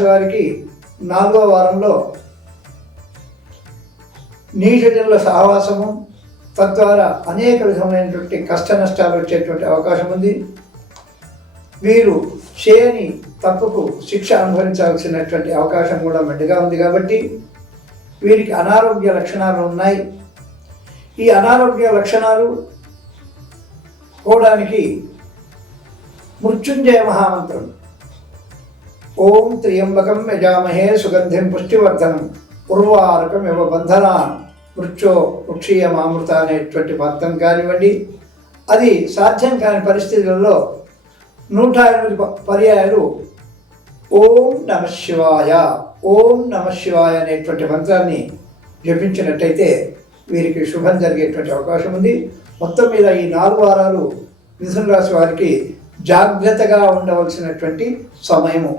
వారికి నాలుగో వారంలో నీచజనుల సహవాసము తద్వారా అనేక విధమైనటువంటి కష్ట నష్టాలు వచ్చేటువంటి అవకాశం ఉంది. వీరు చేయని తప్పుకు శిక్ష అనుభవించాల్సినటువంటి అవకాశం కూడా మెండుగా ఉంది కాబట్టి వీరికి అనారోగ్య లక్షణాలు ఉన్నాయి. ఈ అనారోగ్య లక్షణాలు పోవడానికి మృత్యుంజయ మహామంత్రం ఓం త్రియంబకం యజామహే సుగంధిం పుష్టివర్ధనం. ఉర్వారకం ఇవ బంధనాన్. మృత్యో ముక్షీయమామృత అనేటువంటి మంత్రం కానివ్వండి. అది సాధ్యం కాని పరిస్థితులలో నూట ఎనిమిది పర్యాయాలు ఓం నమ శివాయ ఓం నమ శివాయ అనేటువంటి మంత్రాన్ని జపించినట్టయితే వీరికి శుభం జరిగేటువంటి అవకాశం ఉంది. మొత్తం మీద ఈ నాలుగు వారాలు మిథున రాశి వారికి జాగ్రత్తగా ఉండవలసినటువంటి సమయము.